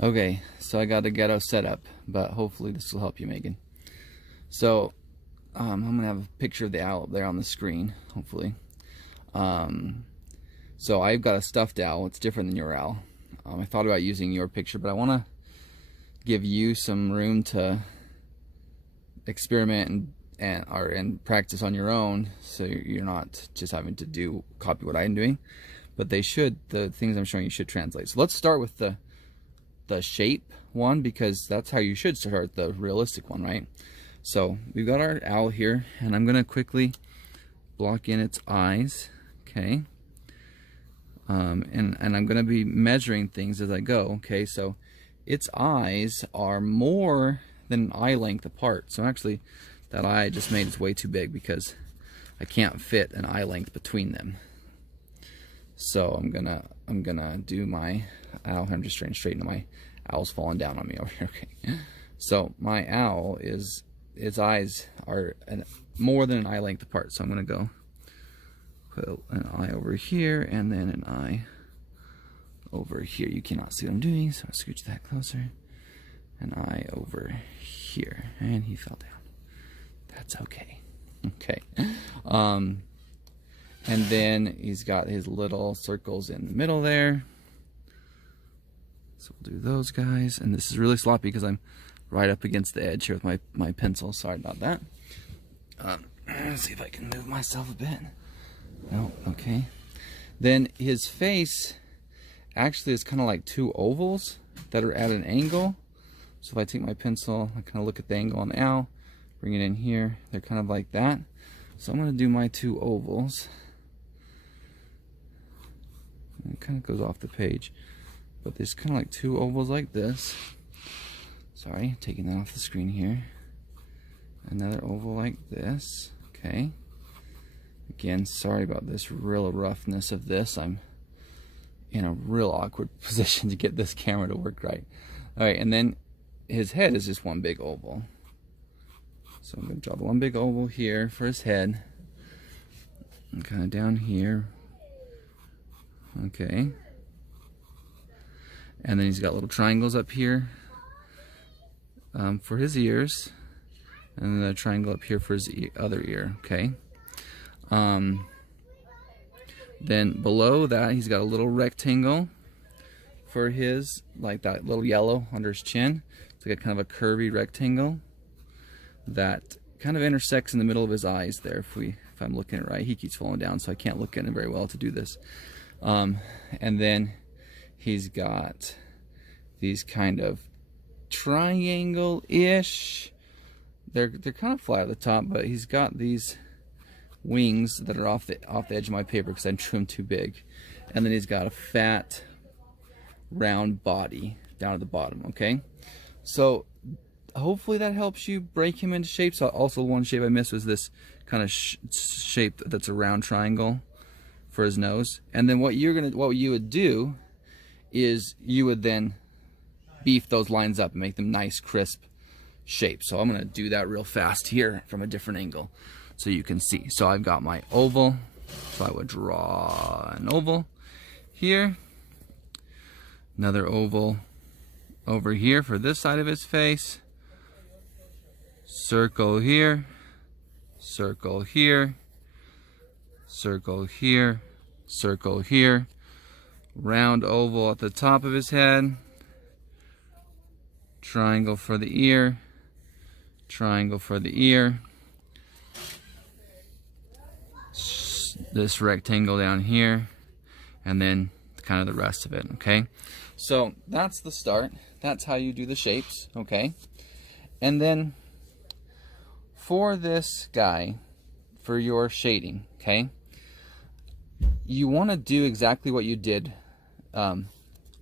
Okay, so I got a ghetto setup, but hopefully this will help you, Megan. So I'm gonna have a picture of the owl up there on the screen, hopefully. So I've got a stuffed owl. It's different than your owl. I thought about using your picture, but I want to give you some room to experiment and practice on your own, so you're not just having to copy what I'm doing. But the things I'm showing you should translate. So let's start with the shape one, because that's how you should start, the realistic one, right? So we've got our owl here, and I'm gonna quickly block in its eyes, okay? And I'm gonna be measuring things as I go, okay? So its eyes are more than an eye length apart. So actually, that eye I just made is way too big because I can't fit an eye length between them. So I'm gonna do my owl. I'm just trying to straighten. My owl's falling down on me over here. Okay. So my owl its eyes are more than an eye length apart. So I'm gonna go put an eye over here and then an eye over here. You cannot see what I'm doing, so I'll scooch that closer. An eye over here, and he fell down. That's okay. Okay. And then he's got his little circles in the middle there. So we'll do those guys. And this is really sloppy because I'm right up against the edge here with my pencil. Sorry about that. Let's see if I can move myself a bit. No, okay. Then his face actually is kind of like two ovals that are at an angle. So if I take my pencil, I kind of look at the angle on the owl, bring it in here, they're kind of like that. So I'm going to do my two ovals. It kind of goes off the page, but there's kind of like two ovals like this. Sorry, taking that off the screen here. Another oval like this, okay. Again, sorry about this real roughness of this. I'm in a real awkward position to get this camera to work right. All right, and then his head is just one big oval. So I'm going to draw the one big oval here for his head. And kind of down here. Okay. And then he's got little triangles up here for his ears. And then a triangle up here for his other ear. Okay. Then below that, he's got a little rectangle for his, like that little yellow under his chin. It's like a kind of a curvy rectangle that kind of intersects in the middle of his eyes there. If I'm looking at it right, he keeps falling down, so I can't look at him very well to do this. And then he's got these kind of triangle-ish. They're kind of flat at the top, but he's got these wings that are off the edge of my paper because I drew them too big. And then he's got a fat, round body down at the bottom. Okay, so hopefully that helps you break him into shapes. Also, one shape I missed was this kind of shape that's a round triangle for his nose. And then what you would do is you would then beef those lines up and make them nice, crisp shapes. So I'm going to do that real fast here from a different angle so you can see. So I've got my oval. So I would draw an oval here. Another oval over here for this side of his face. Circle here. Circle here. Circle here. Circle here. Round oval at the top of his head. Triangle for the ear. Triangle for the ear. This rectangle down here. And then kind of the rest of it, okay? So that's the start. That's how you do the shapes, okay? And then for this guy, for your shading, okay, you want to do exactly what you did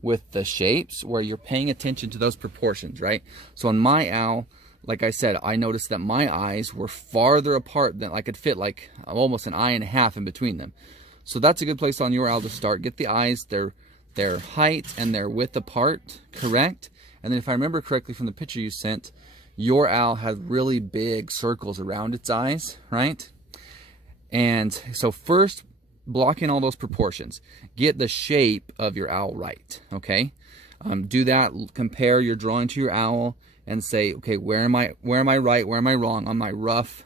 with the shapes, where you're paying attention to those proportions, right? So on my owl, like I said, I noticed that my eyes were farther apart than I could fit, like almost an eye and a half in between them. So that's a good place on your owl to start. Get the eyes, their height and their width apart, correct? And then if I remember correctly from the picture you sent, your owl had really big circles around its eyes, right? And so first, block in all those proportions. Get the shape of your owl right, okay? Do that, compare your drawing to your owl and say, okay, where am I right, where am I wrong on my rough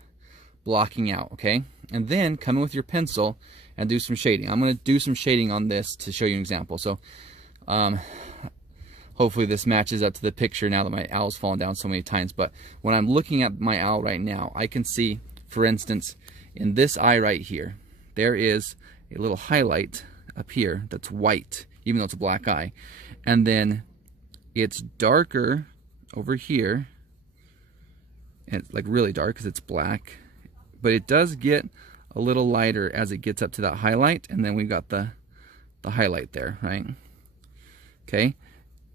blocking out, okay? And then come in with your pencil and do some shading. I'm going to do some shading on this to show you an example. So hopefully this matches up to the picture now that my owl's fallen down so many times. But when I'm looking at my owl right now, I can see, for instance, in this eye right here, there is a little highlight up here that's white, even though it's a black eye. And then it's darker over here, and it's like really dark because it's black, but it does get a little lighter as it gets up to that highlight, and then we've got the highlight there, right? Okay,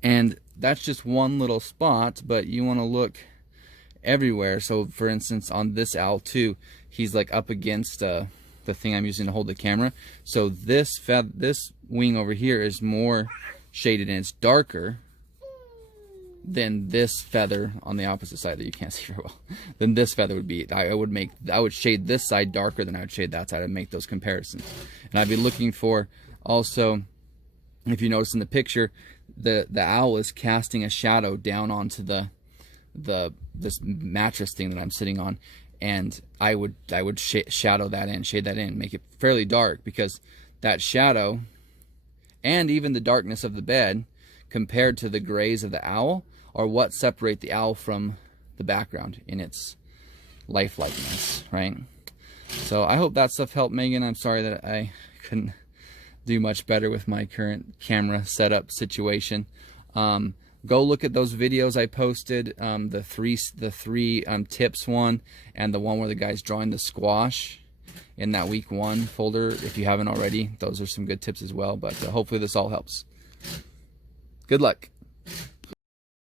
and that's just one little spot, but you want to look everywhere. So for instance, on this owl too, he's like up against the thing I'm using to hold the camera, so this wing over here is more shaded and it's darker than this feather on the opposite side that you can't see very well. Then this feather would be, I would shade this side darker than I would shade that side and make those comparisons. And I'd be looking for also, if you notice in the picture, the owl is casting a shadow down onto this mattress thing that I'm sitting on, and I would shadow that in, shade that in, make it fairly dark, because that shadow and even the darkness of the bed compared to the grays of the owl are what separate the owl from the background in its lifelikeness, right? So I hope that stuff helped, Megan. I'm sorry that I couldn't do much better with my current camera setup situation. Go look at those videos I posted, the three tips one, and the one where the guy's drawing the squash in that week 1 folder. If you haven't already, those are some good tips as well. But hopefully this all helps. Good luck.